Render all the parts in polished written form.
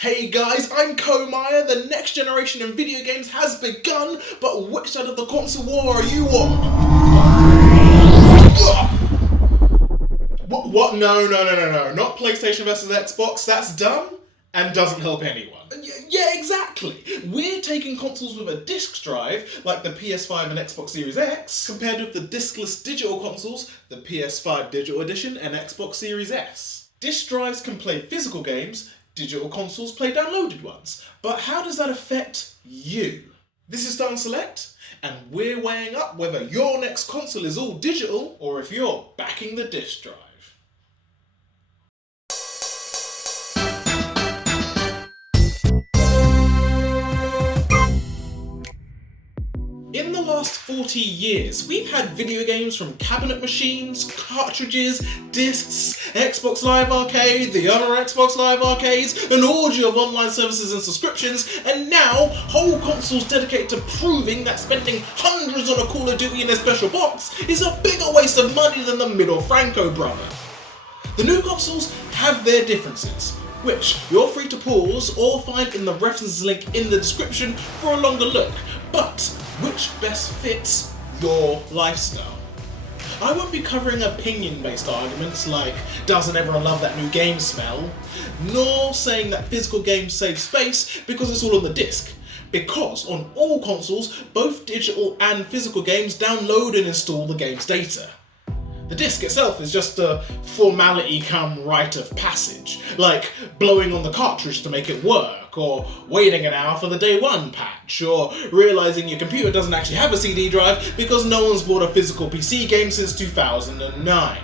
Hey guys, I'm Comire. The next generation in video games has begun, but which side of the console war are you on? What? No. Not PlayStation versus Xbox. That's dumb and doesn't help anyone. Yeah, exactly. We're taking consoles with a disc drive, like the PS5 and Xbox Series X, compared with the discless digital consoles, the PS5 Digital Edition and Xbox Series S. Disc drives can play physical games, digital consoles play downloaded ones. But how does that affect you? This is Down Select, and we're weighing up whether your next console is all digital or if you're backing the disc drive. In the last 40 years, we've had video games from cabinet machines, cartridges, discs, Xbox Live Arcade, the other Xbox Live Arcades, an orgy of online services and subscriptions, and now whole consoles dedicated to proving that spending hundreds on a Call of Duty in a special box is a bigger waste of money than the middle Franco brother. The new consoles have their differences, which you're free to pause or find in the reference link in the description for a longer look, but which best fits your lifestyle? I won't be covering opinion-based arguments like doesn't everyone love that new game smell, nor saying that physical games save space because it's all on the disc, because on all consoles, both digital and physical games download and install the game's data. The disc itself is just a formality come rite of passage, like blowing on the cartridge to make it work, or waiting an hour for the day one patch, or realising your computer doesn't actually have a CD drive because no one's bought a physical PC game since 2009.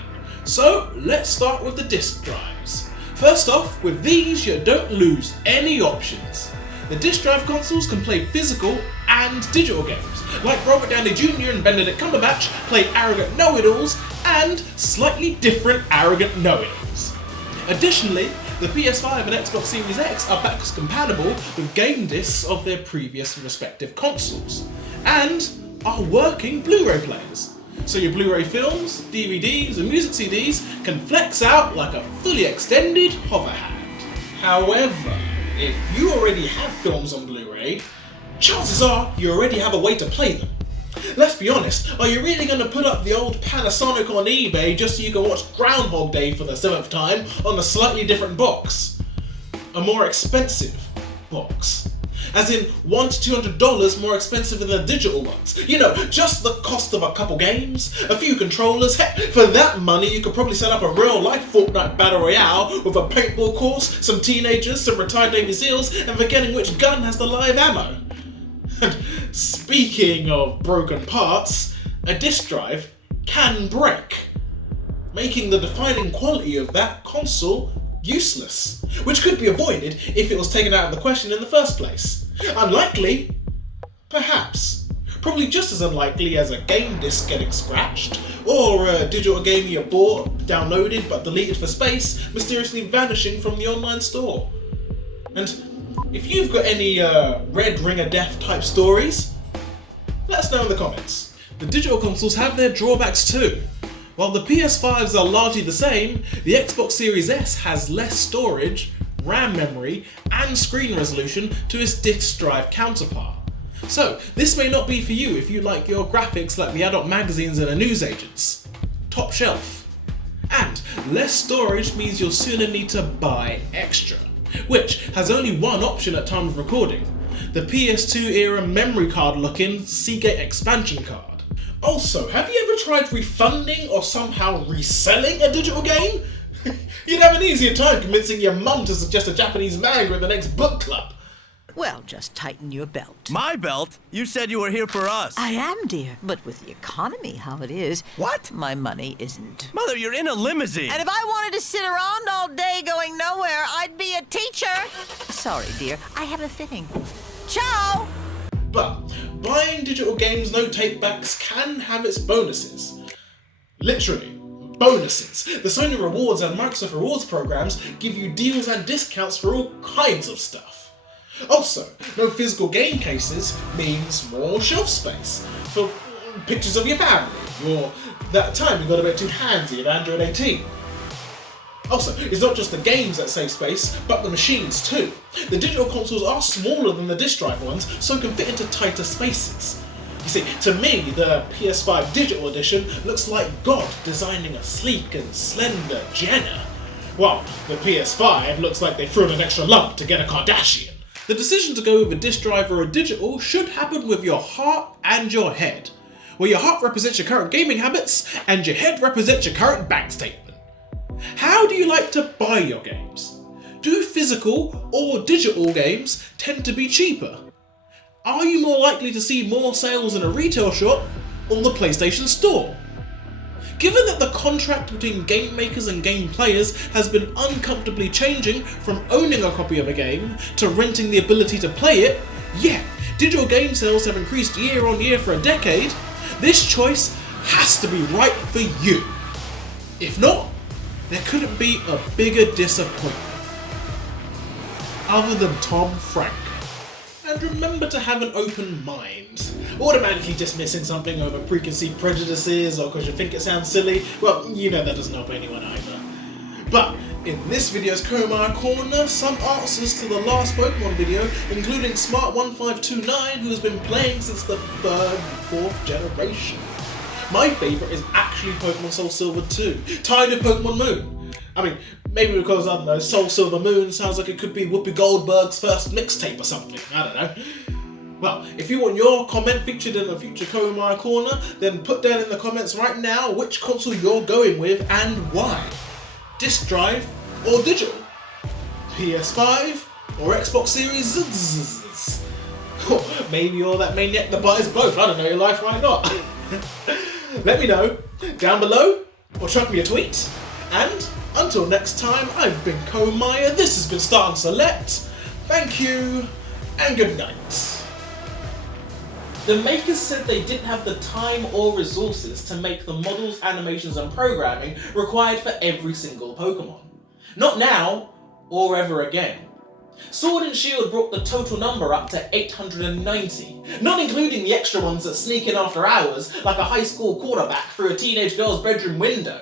So let's start with the disc drives. First off, with these you don't lose any options. The disc drive consoles can play physical and digital games, like Robert Downey Jr. and Benedict Cumberbatch play arrogant know-it-alls and slightly different arrogant know-it-alls. Additionally, the PS5 and Xbox Series X are backwards compatible with game discs of their previous respective consoles, and are working Blu-ray players. So your Blu-ray films, DVDs and music CDs can flex out like a fully extended hover hand. However, if you already have films on Blu-ray, chances are you already have a way to play them. Let's be honest, are you really going to put up the old Panasonic on eBay just so you can watch Groundhog Day for the 7th time on a slightly different box? A more expensive box. As in $100 to $200 more expensive than the digital ones. You know, just the cost of a couple games, a few controllers. Heck, for that money you could probably set up a real life Fortnite Battle Royale with a paintball course, some teenagers, some retired Navy SEALs, and forgetting which gun has the live ammo. And speaking of broken parts, a disc drive can break, making the defining quality of that console useless, which could be avoided if it was taken out of the question in the first place. Unlikely? Perhaps. Probably just as unlikely as a game disc getting scratched, or a digital game you bought, downloaded but deleted for space, mysteriously vanishing from the online store. And if you've got any Red Ring of Death type stories, let us know in the comments. The digital consoles have their drawbacks too. While the PS5s are largely the same, the Xbox Series S has less storage, RAM memory, and screen resolution to its disc drive counterpart. So this may not be for you if you like your graphics like the adult magazines and the newsagents. Top shelf. And less storage means you'll sooner need to buy extra, which has only one option at time of recording, the PS2 era memory card looking Seagate expansion card. Also, have you ever tried refunding or somehow reselling a digital game? You'd have an easier time convincing your mum to suggest a Japanese manga at the next book club. Well, just tighten your belt. My belt? You said you were here for us. I am, dear, but with the economy how it is... What? My money isn't. Mother, you're in a limousine. And if I wanted to sit around all day going nowhere, I'd be a teacher. Sorry, dear, I have a fitting. Ciao! But buying digital games no takebacks can have its bonuses. Literally, bonuses. The Sony Rewards and Microsoft Rewards programs give you deals and discounts for all kinds of stuff. Also, no physical game cases means more shelf space for pictures of your family, or that time you got a bit too handsy at Android 18. Also, it's not just the games that save space, but the machines too. The digital consoles are smaller than the disc drive ones, so can fit into tighter spaces. You see, to me, the PS5 Digital Edition looks like God designing a sleek and slender Jenna. While the PS5 looks like they threw in an extra lump to get a Kardashian. The decision to go with a disc drive or a digital should happen with your heart and your head, where your heart represents your current gaming habits and your head represents your current bank statement. How do you like to buy your games? Do physical or digital games tend to be cheaper? Are you more likely to see more sales in a retail shop or the PlayStation Store? Given that the contract between game makers and game players has been uncomfortably changing from owning a copy of a game to renting the ability to play it, yet digital game sales have increased year on year for a decade, this choice has to be right for you. If not, there couldn't be a bigger disappointment. Other than Tom Frank. And remember to have an open mind. Automatically dismissing something over preconceived prejudices or because you think it sounds silly, well, you know that doesn't help anyone either. But in this video's Comire Corner, some answers to the last Pokemon video, including Smart1529, who has been playing since the 3rd and 4th generation. My favourite is actually Pokemon Soul Silver 2, tied with Pokemon Moon. I mean, maybe because, I don't know, Soul Silver Moon sounds like it could be Whoopi Goldberg's first mixtape or something, I don't know. Well, if you want your comment featured in a future Comire Corner, then put down in the comments right now which console you're going with and why. Disc drive or digital? PS5 or Xbox Series? Or maybe you're that maniac that buys both, I don't know, your life might not. Let me know down below or chuck me a tweet. And until next time, I've been Comire, this has been Start and Select. Thank you, and good night. The makers said they didn't have the time or resources to make the models, animations and programming required for every single Pokemon. Not now, or ever again. Sword and Shield brought the total number up to 890, not including the extra ones that sneak in after hours like a high school quarterback through a teenage girl's bedroom window.